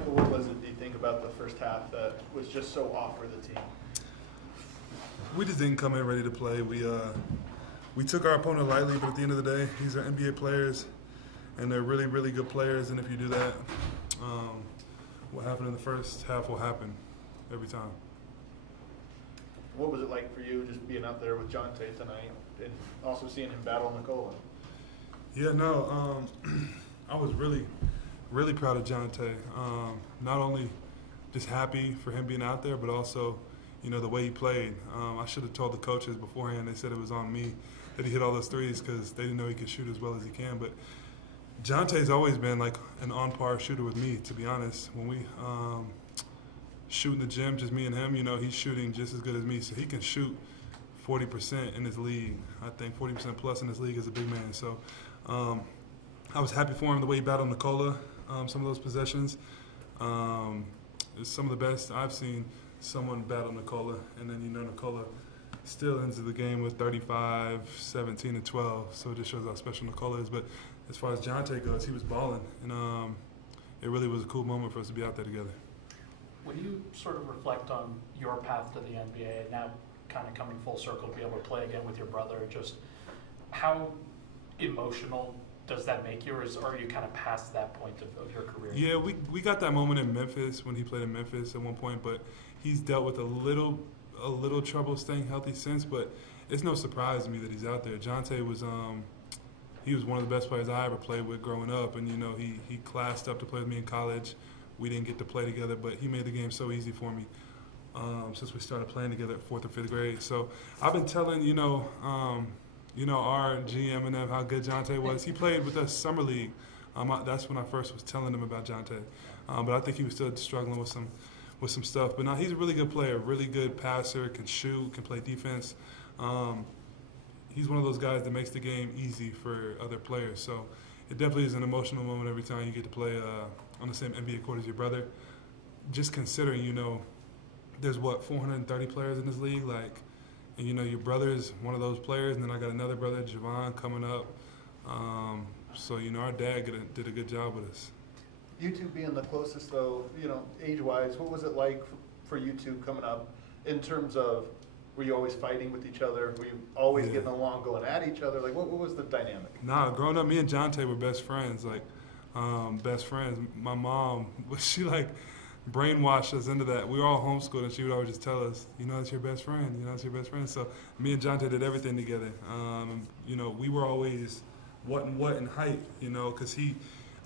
Michael, what was it, do you think, about the first half that was just so off for the team? We just didn't come in ready to play. We took our opponent lightly, but at the end of the day, these are NBA players, and they're really, really good players. And if you do that, what happened in the first half will happen every time. What was it like for you just being out there with Jontay tonight and also seeing him battle Nicola? Yeah, no, I was really, really proud of Jontay. Not only just happy for him being out there, but also, the way he played. I should have told the coaches beforehand. They said it was on me that he hit all those threes because they didn't know he could shoot as well as he can. But Jontay's always been like an on-par shooter with me, to be honest. When we shoot in the gym, just me and him, he's shooting just as good as me. So he can shoot 40% in this league. I think 40% plus in this league is a big man. So I was happy for him the way he battled Nicola, some of those possessions. It's some of the best I've seen someone battle Nicola, and then Nicola still ends the game with 35, 17, and 12. So it just shows how special Nicola is. But as far as Jontay goes, he was balling, and it really was a cool moment for us to be out there together. When you sort of reflect on your path to the NBA and now kind of coming full circle to be able to play again with your brother, just how emotional does that make you, or are you kind of past that point of your career? Yeah, we got that moment in Memphis when he played in Memphis at one point, but he's dealt with a little trouble staying healthy since. But it's no surprise to me that he's out there. Jontay was he was one of the best players I ever played with growing up, and he classed up to play with me in college. We didn't get to play together, but he made the game so easy for me since we started playing together at 4th or 5th grade. So I've been telling our GM and them how good Jontay was. He played with us summer league. That's when I first was telling him about Jontay. But I think he was still struggling with some stuff. But now he's a really good player, really good passer, can shoot, can play defense. He's one of those guys that makes the game easy for other players. So it definitely is an emotional moment every time you get to play on the same NBA court as your brother. Just considering, there's 430 players in this league, and your brother is one of those players, and then I got another brother, Javon, coming up. So our dad did a good job with us. You two being the closest, though, age-wise, what was it like for you two coming up in terms of, were you always fighting with each other? Were you always getting along, going at each other? What was the dynamic? Nah, growing up, me and Jontay were best friends. Best friends. My mom, she brainwashed us into that. We were all homeschooled, and she would always just tell us, that's your best friend. That's your best friend. So me and Jontay did everything together. We were always what in height, because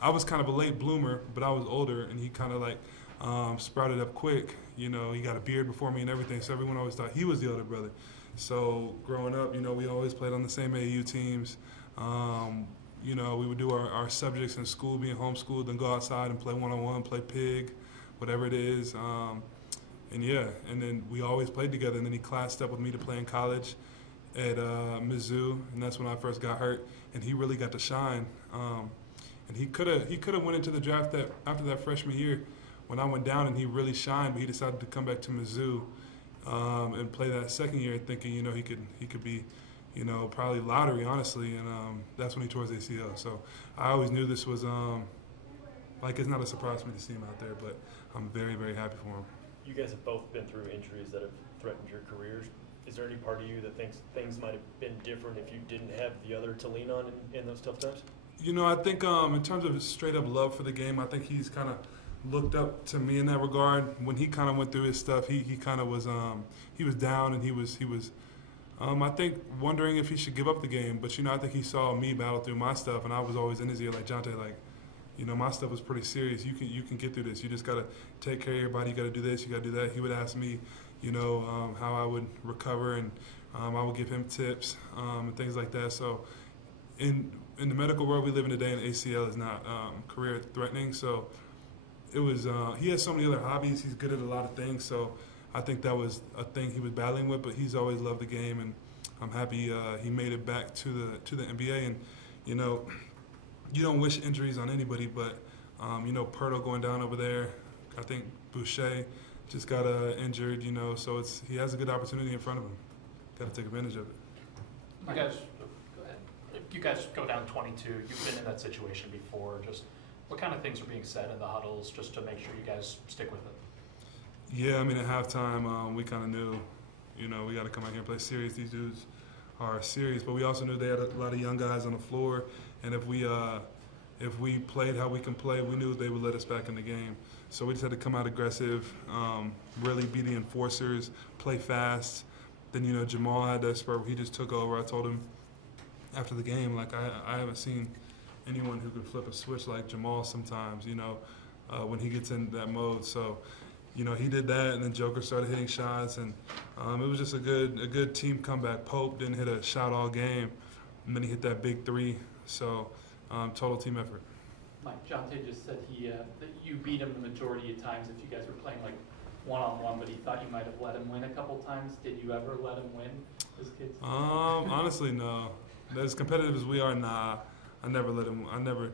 I was kind of a late bloomer, but I was older, and he kind of sprouted up quick. He got a beard before me and everything, so everyone always thought he was the older brother. So growing up, we always played on the same AAU teams. We would do our subjects in school, being homeschooled, then go outside and play one-on-one, play pig, whatever it is. And then we always played together. And then he classed up with me to play in college at Mizzou, and that's when I first got hurt. And he really got to shine. And he could have went into the draft after that freshman year when I went down, and he really shined. But he decided to come back to Mizzou and play that second year, thinking he could be probably lottery, honestly. And that's when he tore his ACL. So I always knew this was it's not a surprise for me to see him out there, but I'm very, very happy for him. You guys have both been through injuries that have threatened your careers. Is there any part of you that thinks things might have been different if you didn't have the other to lean on in those tough times? I think in terms of straight up love for the game, I think he's kind of looked up to me in that regard. When he kind of went through his stuff, he kind of was he was down, and he was I think wondering if he should give up the game. But I think he saw me battle through my stuff, and I was always in his ear like, Jontay, my stuff was pretty serious. You can get through this. You just gotta take care of your body. You gotta do this. You gotta do that. He would ask me, how I would recover, and I would give him tips and things like that. So, in the medical world we live in today, an ACL is not career threatening. So, it was. He has so many other hobbies. He's good at a lot of things. So, I think that was a thing he was battling with. But he's always loved the game, and I'm happy he made it back to the NBA. And you don't wish injuries on anybody, but Pirtle going down over there. I think Boucher just got injured. So he has a good opportunity in front of him. Got to take advantage of it. You guys go down 22. You've been in that situation before. Just What kind of things are being said in the huddles just to make sure you guys stick with it? Yeah, I mean, at halftime, we kind of knew, you know, we got to come out here and play serious. These dudes are serious, but we also knew they had a lot of young guys on the floor, and if we played how we can play, we knew they would let us back in the game. So we just had to come out aggressive, really be the enforcers, play fast. Then, you know, Jamal had that spurt where he just took over. I told him after the game, like, I haven't seen anyone who could flip a switch like Jamal sometimes, you know, when he gets in that mode. So, you know, he did that, and then Joker started hitting shots, and it was just a good team comeback. Pope didn't hit a shot all game, and then he hit that big three. So, total team effort. Mike, Jontay just said that you beat him the majority of times if you guys were playing like one-on-one, but he thought you might have let him win a couple times. Did you ever let him win as kids? Honestly, no. As competitive as we are, nah. I never let him. I never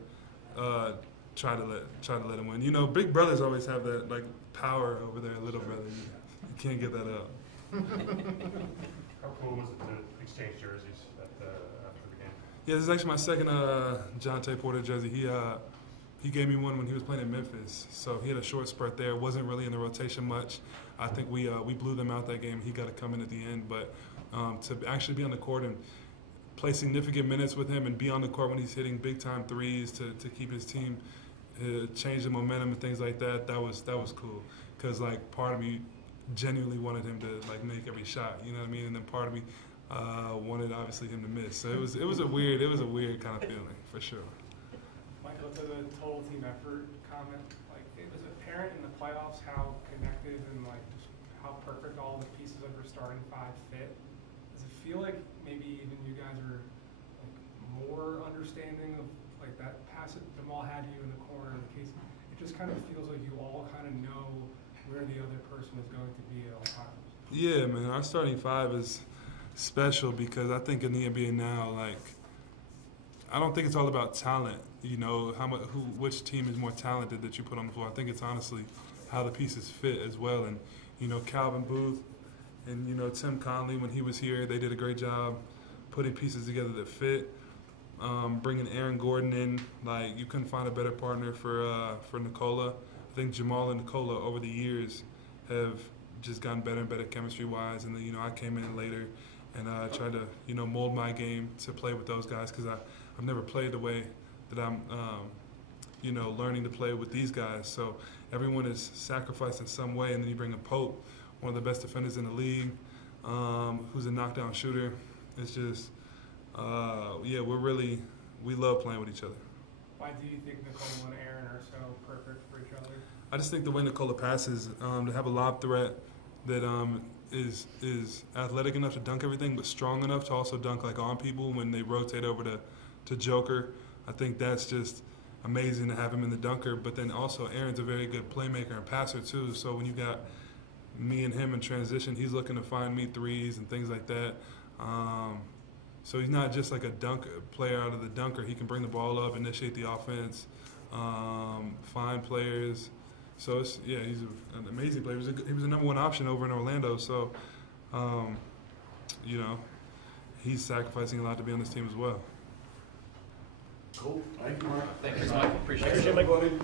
try to let him win. You know, big brothers always have that like power over their little brother. You can't get that up. How cool was it to exchange jerseys after the game? Yeah, this is actually my second Jontay Porter jersey. He gave me one when he was playing in Memphis. So he had a short spurt there. Wasn't really in the rotation much. I think we blew them out that game. He got to come in at the end. But to actually be on the court and play significant minutes with him and be on the court when he's hitting big-time threes to keep his team, change the momentum and things like that, that was cool. Because, like, part of me genuinely wanted him to, like, make every shot. You know what I mean? And then part of me wanted, obviously, him to miss. So it was a weird kind of feeling, for sure. Michael, to the total team effort comment, like it was apparent in the playoffs how connected and like just how perfect all the pieces of your starting five fit. Does it feel like maybe even you guys are like more understanding of like that pass it Jamal had you in the corner in case it just kind of feels like you all kind of know where the other person is going to be at all times? Yeah, man, our starting five is special because I think in the NBA now, like, I don't think it's all about talent. You know, which team is more talented that you put on the floor. I think it's honestly how the pieces fit as well. And you know, Calvin Booth and you know Tim Conley when he was here, they did a great job putting pieces together that fit. Bringing Aaron Gordon in, like you couldn't find a better partner for Nikola. I think Jamal and Nikola over the years have just gotten better and better chemistry-wise. And then you know I came in later and tried to you know mold my game to play with those guys because I've never played the way that I'm, you know, learning to play with these guys. So everyone is sacrificed in some way, and then you bring a Pope, one of the best defenders in the league, who's a knockdown shooter. It's just, yeah, we love playing with each other. Why do you think Nicole and Aaron are so perfect for each other? I just think the way Nikola passes, to have a lob threat that is athletic enough to dunk everything, but strong enough to also dunk like on people when they rotate over to Joker. I think that's just amazing to have him in the dunker. But then also Aaron's a very good playmaker and passer too. So when you got me and him in transition, he's looking to find me threes and things like that. So he's not just like a player out of the dunker. He can bring the ball up, initiate the offense, find players. So he's an amazing player. He was a number one option over in Orlando. So, you know, he's sacrificing a lot to be on this team as well. Cool. Thank you, Mark. Thank you, Mike. Appreciate it. Appreciate it, Mike.